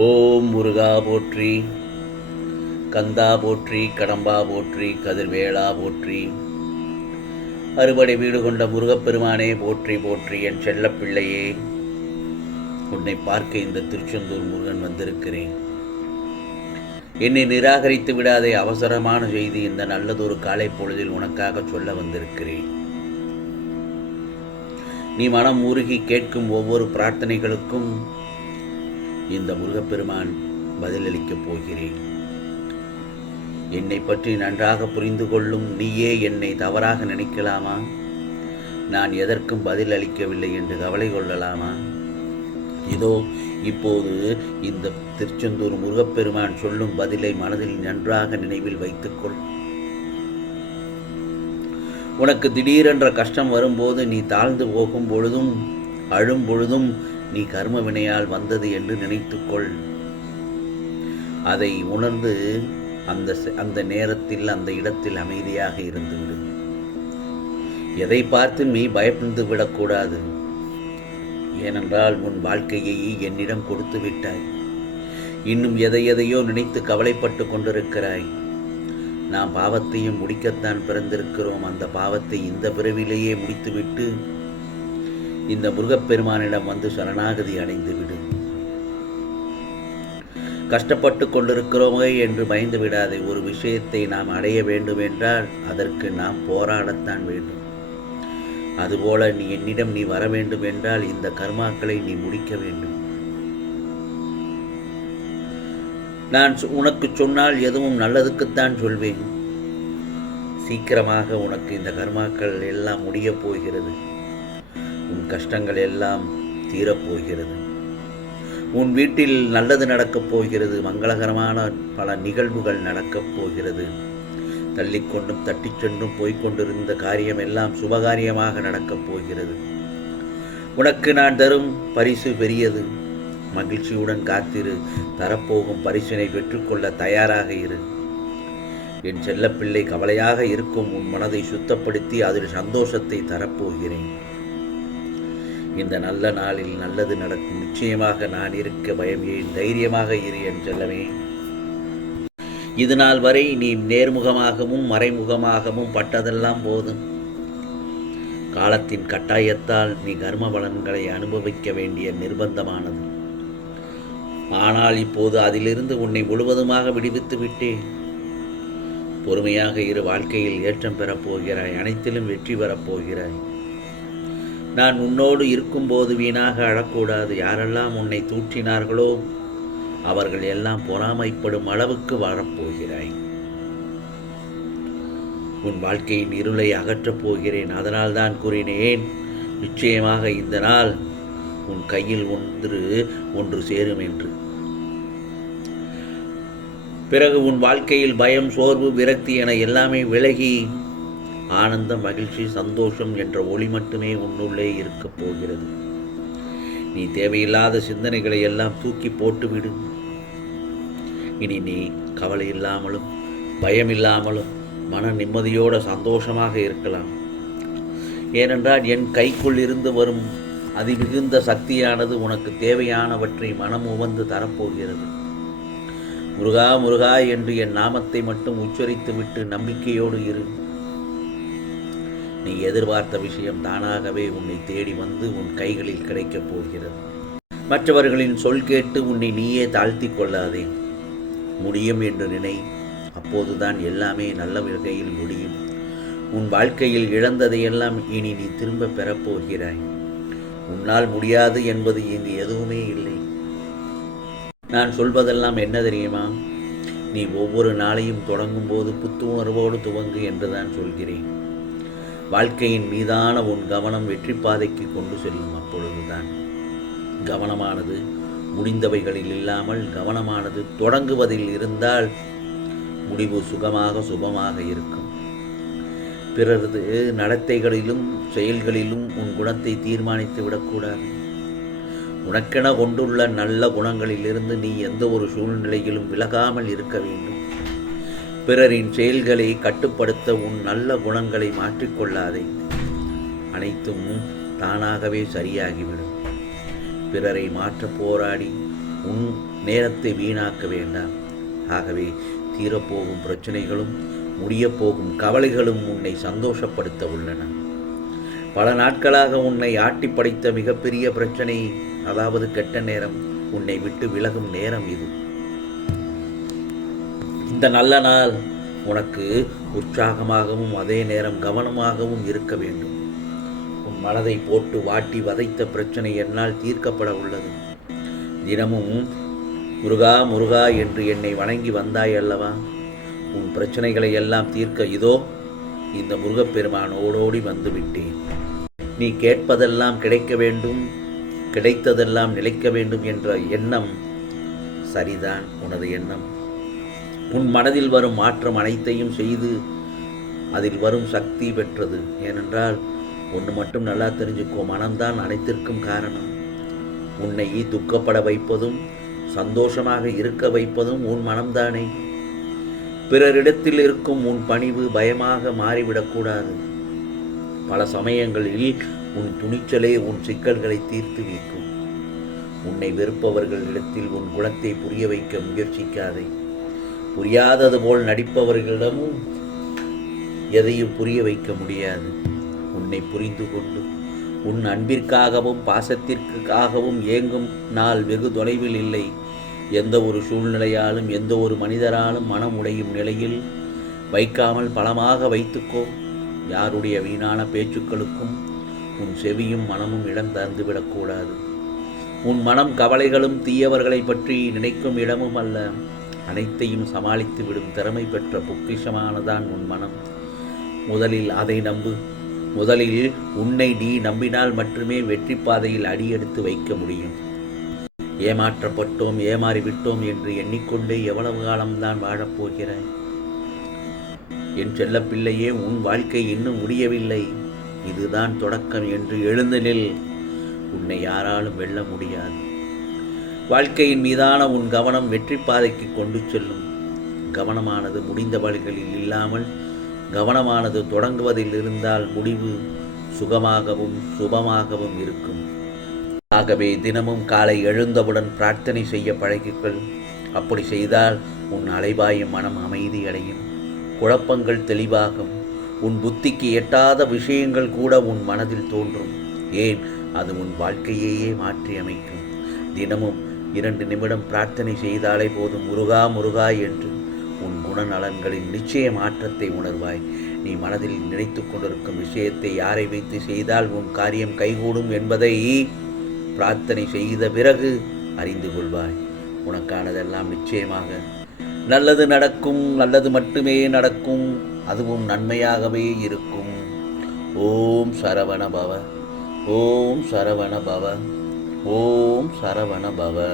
ஓம் முருகா போற்றி, கந்தா போற்றி, கடம்பா போற்றி, கதிர்வேளா போற்றி, அறுபடை வீடு கொண்ட முருகப்பெருமானே போற்றி போற்றி. என் செல்லப்பிள்ளையே, உன்னை பார்க்க இந்த திருச்செந்தூர் முருகன் வந்திருக்கிறேன். என்னை நிராகரித்து விடாதே. அவசரமான செய்தி இந்த நல்லதொரு காலை பொழுதில் உனக்காக சொல்ல வந்திருக்கிறேன். நீ மனம் உருகி கேட்கும் ஒவ்வொரு பிரார்த்தனைகளுக்கும் இந்த முருகப்பெருமான் பதிலளிக்கப் போகிறேன். என்னை பற்றி நன்றாக புரிந்து கொள்ளும் நீயே என்னை தவறாக நினைக்கலாமா? நான் எதற்கும் பதில் அளிக்கவில்லை என்று கவலை கொள்ளலாமா? இதோ இப்போது இந்த திருச்செந்தூர் முருகப்பெருமான் சொல்லும் பதிலை மனதில் நன்றாக நினைவில் வைத்துக்கொள். உனக்கு திடீரென்ற கஷ்டம் வரும்போது, நீ தாழ்ந்து போகும் பொழுதும் அழும் பொழுதும் நீ கர்ம வினையால் வந்தது என்று நினைத்துக்கொள். அதை உணர்ந்து அந்த நேரத்தில் அந்த இடத்தில் அமைதியாக இருந்துவிடு. எதை பார்த்து நீ பயப்பட்டு விடக்கூடாது. ஏனென்றால் உன் வாழ்க்கையை என்னிடம் கொடுத்து விட்டாய். இன்னும் எதையோ நினைத்து கவலைப்பட்டு கொண்டிருக்கிறாய். நாம் பாவத்தையும் முடிக்கத்தான் பிறந்திருக்கிறோம். அந்த பாவத்தை இந்த பிறவிலேயே முடித்துவிட்டு இந்த முருகப்பெருமானிடம் வந்து சரணாகதி அடைந்து விடு. கஷ்டப்பட்டு கொண்டிருக்கிறோமே என்று பயந்து விடாதே. ஒரு விஷயத்தை நாம் அடைய வேண்டும் என்றால் அதற்கு நாம் போராடத்தான் வேண்டும். அதுபோல என்னிடம் நீ வர வேண்டும் என்றால் இந்த கர்மாக்களை நீ முடிக்க வேண்டும். நான் உனக்கு சொன்னால் எதுவும் நல்லதுக்குத்தான் சொல்வேன். சீக்கிரமாக உனக்கு இந்த கர்மாக்கள் எல்லாம் முடியப் போகிறது. உன் கஷ்டங்கள் எல்லாம் தீரப்போகிறது. உன் வீட்டில் நல்லது நடக்கப் போகிறது. மங்களகரமான பல நிகழ்வுகள் நடக்கப் போகிறது. தள்ளிக்கொண்டும் தட்டிச் சென்றும் போய்கொண்டிருந்த காரியம் எல்லாம் சுபகாரியமாக நடக்கப் போகிறது. உனக்கு நான் தரும் பரிசு பெரியது. மகிழ்ச்சியுடன் காத்திரு. தரப்போகும் பரிசினை பெற்றுக்கொள்ள தயாராக இரு. என் செல்லப்பிள்ளை, கவலையாக இருக்கும் உன் மனதை சுத்தப்படுத்தி அதில் சந்தோஷத்தை தரப்போகிறேன். இந்த நல்ல நாளில் நல்லது நடக்கும். நிச்சயமாக நான் இருக்க பயம் ஏன்? தைரியமாக இரு என் செல்லமே. இது நாள் வரை நீ நேர்முகமாகவும் மறைமுகமாகவும் பட்டதெல்லாம் போதும். காலத்தின் கட்டாயத்தால் நீ கர்ம பலன்களை அனுபவிக்க வேண்டிய நிர்பந்தமானது. ஆனால் இப்போது அதிலிருந்து உன்னை முழுவதுமாக விடுவித்து விட்டேன். பொறுமையாக இரு. வாழ்க்கையில் ஏற்றம் பெறப் போகிறாய். அனைத்திலும் வெற்றி பெறப் போகிறாய். நான் உன்னோடு இருக்கும்போது வீணாக அழக்கூடாது. யாரெல்லாம் உன்னை தூற்றினார்களோ அவர்கள் எல்லாம் பொறாமைப்படும் அளவுக்கு வரப்போகிறாய். உன் வாழ்க்கையின் இருளை அகற்றப் போகிறேன். அதனால் தான் கூறினேன், நிச்சயமாக இந்த நாள் உன் கையில் ஒன்று சேரும் என்று. பிறகு உன் வாழ்க்கையில் பயம், சோர்வு, விரக்தி என எல்லாமே விலகி ஆனந்தம், மகிழ்ச்சி, சந்தோஷம் என்ற ஒளி மட்டுமே உன்னுள்ளே இருக்கப் போகிறது. நீ தேவையில்லாத சிந்தனைகளை எல்லாம் தூக்கி போட்டுவிடு. இனி நீ கவலை இல்லாமலும் பயம் இல்லாமலும் மன நிம்மதியோடு சந்தோஷமாக இருக்கலாம். ஏனென்றால் என் கைக்குள் இருந்து வரும் அதிமிகுந்த சக்தியானது உனக்கு தேவையானவற்றை மனம் உவந்து தரப்போகிறது. முருகா முருகா என்று என் நாமத்தை மட்டும் உச்சரித்து விட்டு நம்பிக்கையோடு இரு. நீ எதிர்பார்த்த விஷயம் தானாகவே உன்னை தேடி வந்து உன் கைகளில் கிடைக்கப் போகிறது. மற்றவர்களின் சொல் கேட்டு உன்னை நீயே தாழ்த்தி கொள்ளாதே. முடியும் என்று நினை. அப்போதுதான் எல்லாமே நல்ல வகையில் முடியும். உன் வாழ்க்கையில் இழந்ததையெல்லாம் இனி நீ திரும்ப பெறப்போகிறாய். உன்னால் முடியாது என்பது இங்கு எதுவுமே இல்லை. நான் சொல்வதெல்லாம் என்ன தெரியுமா? நீ ஒவ்வொரு நாளையும் தொடங்கும் போது புத்துணர்வோடு துவங்கு என்றுதான் சொல்கிறேன். வாழ்க்கையின் மீதான உன் கவனம் வெற்றி பாதைக்கு கொண்டு செல்லும். அப்பொழுதுதான் கவனமானது முடிந்தவைகளில் இல்லாமல் கவனமானது தொடங்குவதில் இருந்தால் முடிவு சுபமாக இருக்கும். பிறரது நடத்தைகளிலும் செயல்களிலும் உன் குணத்தை தீர்மானித்து விடக்கூடாது. உனக்கென கொண்டுள்ள நல்ல குணங்களிலிருந்து நீ எந்த ஒரு சூழ்நிலையிலும் விலகாமல் இருக்க வேண்டும். பிறரின் செயல்களை கட்டுப்படுத்த உன் நல்ல குணங்களை மாற்றிக்கொள்ளாதே. அனைத்தும் தானாகவே சரியாகிவிடும். பிறரை மாற்ற போராடி உன் நேரத்தை வீணாக்க வேண்டாம். ஆகவே தீரப்போகும் பிரச்சனைகளும் முடியப்போகும் கவலைகளும் உன்னை சந்தோஷப்படுத்த உள்ளன. பல நாட்களாக உன்னை ஆட்டி படைத்த மிகப்பெரிய பிரச்சனை, அதாவது கெட்ட நேரம், உன்னை விட்டு விலகும் நேரம் இது. இந்த நல்ல நாள் உனக்கு உற்சாகமாகவும் அதே நேரம் கவனமாகவும் இருக்க வேண்டும். உன் மனதை போட்டு வாட்டி வதைத்த பிரச்சனை என்னால் தீர்க்கப்பட உள்ளது. தினமும் முருகா முருகா என்று என்னை வணங்கி வந்தாய் அல்லவா? உன் பிரச்சனைகளை எல்லாம் தீர்க்க இதோ இந்த முருகப்பெருமான் ஓடோடி வந்து விட்டேன். நீ கேட்பதெல்லாம் கிடைக்க வேண்டும், கிடைத்ததெல்லாம் நிலைக்க வேண்டும் என்ற எண்ணம் சரிதான். உனது எண்ணம் உன் மனதில் வரும் மாற்றம் அனைத்தையும் செய்து அதில் வரும் சக்தி பெற்றது. ஏனென்றால் ஒன்று மட்டும் நல்லா தெரிஞ்சுக்கோ, மனம்தான் அனைத்திற்கும் காரணம். உன்னை துக்கப்பட வைப்பதும் சந்தோஷமாக இருக்க வைப்பதும் உன் மனம்தானே. பிறரிடத்தில் இருக்கும் உன் பணிவு பயமாக மாறிவிடக்கூடாது. பல சமயங்களில் உன் துணிச்சலே உன் சிக்கல்களை தீர்த்து வைக்கும். உன்னை வெறுப்பவர்களிடத்தில் உன் குணத்தை புரிய வைக்க முயற்சிக்காதே. புரியாதது போல் நடிப்பவர்களிடமும் எதையும் புரிய வைக்க முடியாது. உன்னை புரிந்து கொண்டு உன் அன்பிற்காகவும் பாசத்திற்காகவும் ஏங்கும் நாள் வெகு தொலைவில் இல்லை. எந்த ஒரு சூழ்நிலையாலும் எந்த ஒரு மனிதராலும் மனம் உடையும் நிலையில் வைக்காமல் பலமாக வைத்துக்கோ. யாருடைய வீணான பேச்சுக்களுக்கும் உன் செவியும் மனமும் இடம் தந்துவிடக்கூடாது. உன் மனம் கவலைகளும் தீயவர்களை பற்றி நினைக்கும் இடமும் அல்ல. அனைத்தையும் சமாளித்து விடும் திறமை பெற்ற பொக்கிஷமானதான் உன் மனம். முதலில் அதை நம்பு. முதலில் உன்னை நீ நம்பினால் மட்டுமே வெற்றி பாதையில் அடியெடுத்து வைக்க முடியும். ஏமாற்றப்பட்டோம், ஏமாறிவிட்டோம் என்று எண்ணிக்கொண்டே எவ்வளவு காலம்தான் வாழப்போகிறாய்? என் செல்ல பிள்ளையே, உன் வாழ்க்கை இன்னும் முடியவில்லை. இதுதான் தொடக்கம் என்று எழுந்து நில். உன்னை யாராலும் வெல்ல முடியாது. வாழ்க்கையின் மீதான உன் கவனம் வெற்றி பாதைக்கு கொண்டு செல்லும். கவனமானது முடிந்த வழிகளில் இல்லாமல் கவனமானது தொடங்குவதில் இருந்தால் முடிவு சுகமாகவும் சுபமாகவும் இருக்கும். ஆகவே தினமும் காலை எழுந்தவுடன் பிரார்த்தனை செய்ய பழகிக்கொள். அப்படி செய்தால் உன் அலைபாயும் மனம் அமைதியடையும். குழப்பங்கள் தெளிவாகும். உன் புத்திக்கு எட்டாத விஷயங்கள் கூட உன் மனதில் தோன்றும். ஏன், அது உன் வாழ்க்கையையே மாற்றி அமைக்கும். தினமும் 2 நிமிடம் பிரார்த்தனை செய்தாலே போதும். முருகா முருகா என்று உன் குணநலன்களின் நிச்சய மாற்றத்தை உணர்வாய். நீ மனதில் நினைத்து கொண்டிருக்கும் விஷயத்தை யாரை வைத்து செய்தால் உன் காரியம் கைகூடும் என்பதை பிரார்த்தனை செய்த பிறகு அறிந்து கொள்வாய். உனக்கானதெல்லாம் நிச்சயமாக நல்லது நடக்கும். நல்லது மட்டுமே நடக்கும். அதுவும் நன்மையாகவே இருக்கும். ஓம் சரவண பவ. ஓம் சரவண பவ. ஓம் சரவண பவ.